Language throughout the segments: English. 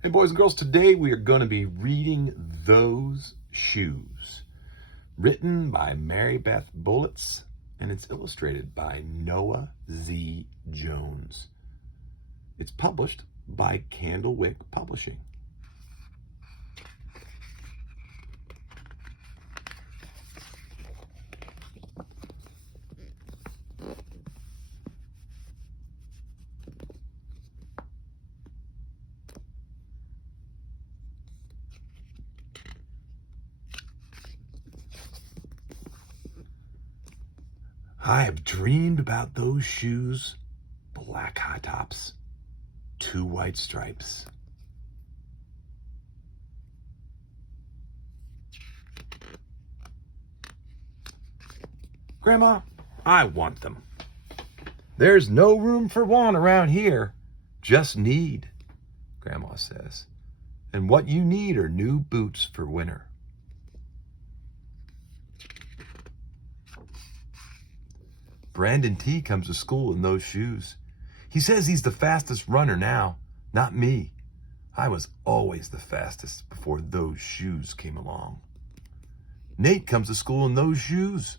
Hey boys and girls, today we are going to be reading Those Shoes, written by Maribeth Boelts, and it's illustrated by Noah Z. Jones. It's published by Candlewick Publishing. I have dreamed about those shoes, black high tops, 2 white stripes. Grandma, I want them. There's no room for want around here, just need, Grandma says. And what you need are new boots for winter. Brandon T comes to school in those shoes. He says he's the fastest runner now, not me. I was always the fastest before those shoes came along. Nate comes to school in those shoes.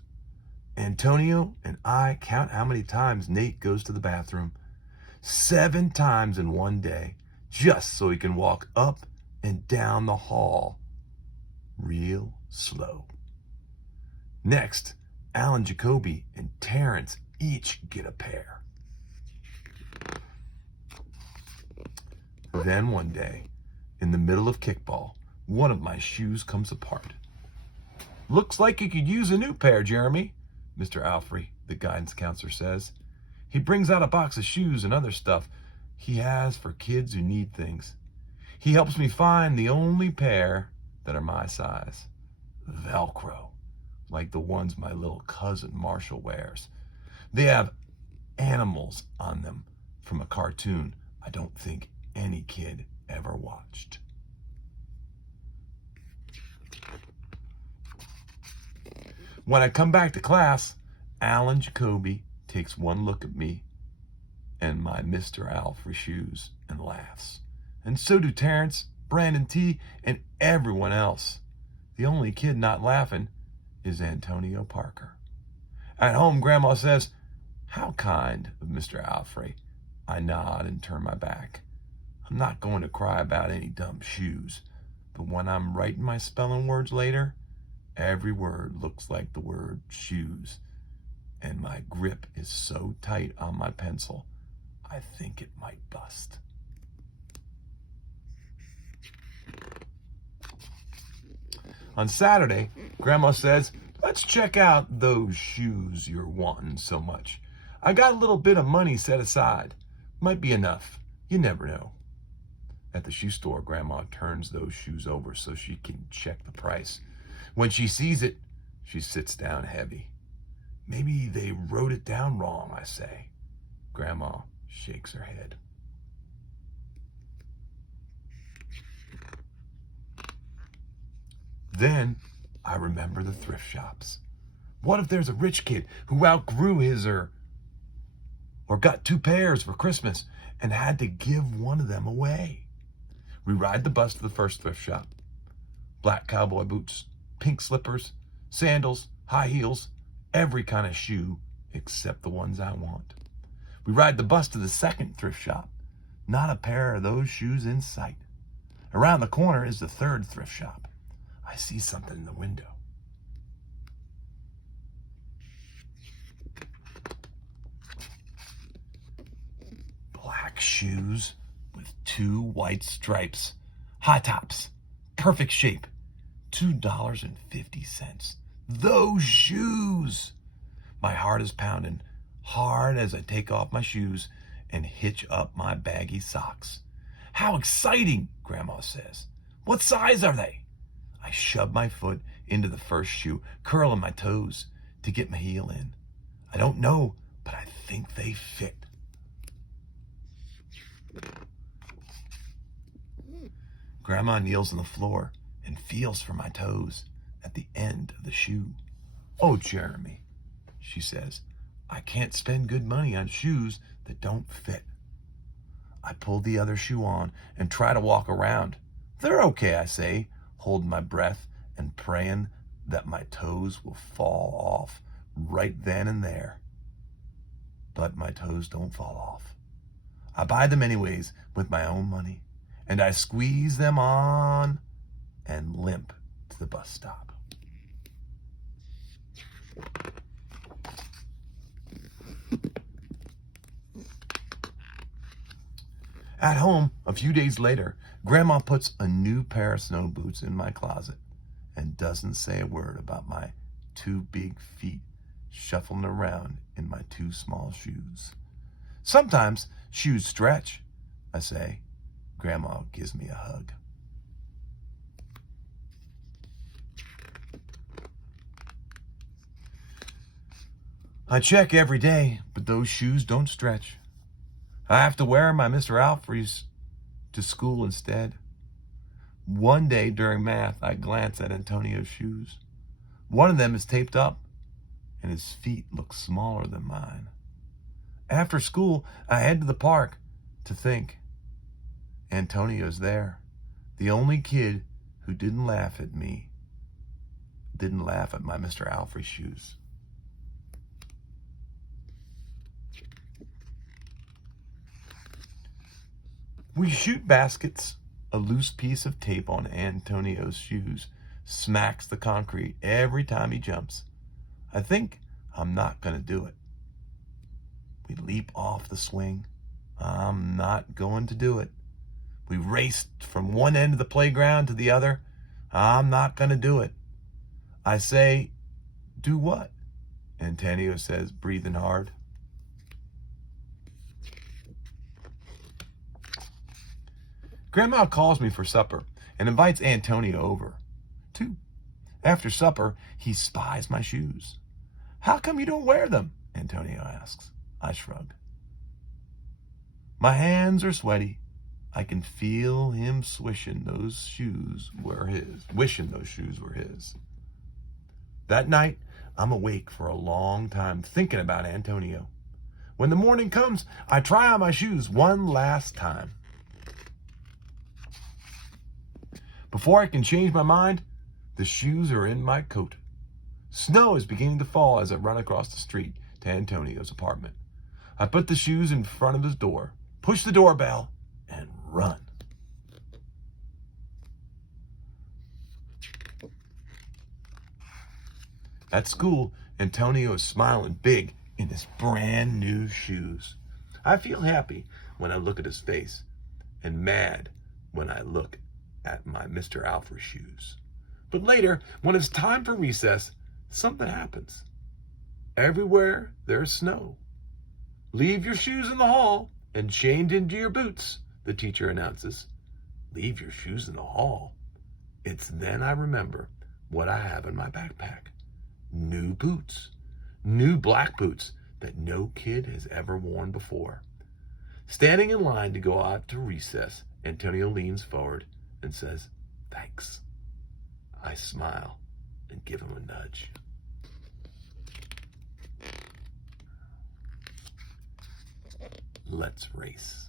Antonio and I count how many times Nate goes to the bathroom. 7 times in one day, just so he can walk up and down the hall real slow. Next, Alan Jacoby and Terrence each get a pair. Then one day, in the middle of kickball, one of my shoes comes apart. Looks like you could use a new pair, Jeremy, Mr. Alfrey, the guidance counselor, says. He brings out a box of shoes and other stuff he has for kids who need things. He helps me find the only pair that are my size. Velcro, like the ones my little cousin Marshall wears. They have animals on them from a cartoon I don't think any kid ever watched. When I come back to class, Alan Jacoby takes one look at me and my Mr. Alfrey shoes and laughs. And so do Terrence, Brandon T, and everyone else. The only kid not laughing is Antonio Parker. At home, Grandma says, "How kind of Mr. Alfrey." I nod and turn my back. I'm not going to cry about any dumb shoes, but when I'm writing my spelling words later, every word looks like the word shoes, and my grip is so tight on my pencil, I think it might bust. On Saturday, Grandma says, "Let's check out those shoes you're wanting so much. I got a little bit of money set aside. Might be enough. You never know." At the shoe store, Grandma turns those shoes over so she can check the price. When she sees it, she sits down heavy. "Maybe they wrote it down wrong," I say. Grandma shakes her head. Then I remember the thrift shops. What if there's a rich kid who outgrew his or got 2 pairs for Christmas and had to give one of them away? We ride the bus to the first thrift shop. Black cowboy boots, pink slippers, sandals, high heels, every kind of shoe except the ones I want. We ride the bus to the second thrift shop. Not a pair of those shoes in sight. Around the corner is the third thrift shop. I see something in the window. Black shoes with 2 white stripes. High tops. Perfect shape. $2.50. Those shoes! My heart is pounding hard as I take off my shoes and hitch up my baggy socks. "How exciting," Grandma says. "What size are they?" I shove my foot into the first shoe, curling my toes to get my heel in. I don't know, but I think they fit. Grandma kneels on the floor and feels for my toes at the end of the shoe. "Oh, Jeremy," she says, "I can't spend good money on shoes that don't fit." I pull the other shoe on and try to walk around. They're okay, I say, holding my breath and praying that my toes will fall off right then and there. But my toes don't fall off. I buy them anyways with my own money, and I squeeze them on and limp to the bus stop. At home, a few days later, Grandma puts a new pair of snow boots in my closet and doesn't say a word about my 2 big feet shuffling around in my 2 small shoes. Sometimes shoes stretch, I say. Grandma gives me a hug. I check every day, but those shoes don't stretch. I have to wear my Mr. Alfrey's to school instead. One day during math, I glance at Antonio's shoes. One of them is taped up, and his feet look smaller than mine. After school, I head to the park to think. Antonio's there, the only kid who didn't laugh at my Mr. Alfrey shoes. We shoot baskets. A loose piece of tape on Antonio's shoes smacks the concrete every time he jumps. I think I'm not going to do it. We leap off the swing. I'm not going to do it. We race from one end of the playground to the other. I'm not going to do it. I say, do what? Antonio says, breathing hard. Grandma calls me for supper and invites Antonio over, too. After supper, he spies my shoes. How come you don't wear them? Antonio asks. I shrug. My hands are sweaty. I can feel him wishing those shoes were his. That night, I'm awake for a long time thinking about Antonio. When the morning comes, I try on my shoes one last time. Before I can change my mind, the shoes are in my coat. Snow is beginning to fall as I run across the street to Antonio's apartment. I put the shoes in front of his door, push the doorbell, and run. At school, Antonio is smiling big in his brand new shoes. I feel happy when I look at his face and mad when I look at my Mr. Alfred shoes. But later, when it's time for recess, something happens. Everywhere there's snow. Leave your shoes in the hall and change into your boots, the teacher announces. Leave your shoes in the hall. It's then I remember what I have in my backpack. New boots. New black boots that no kid has ever worn before. Standing in line to go out to recess, Antonio leans forward and says, "Thanks." I smile and give him a nudge. Let's race.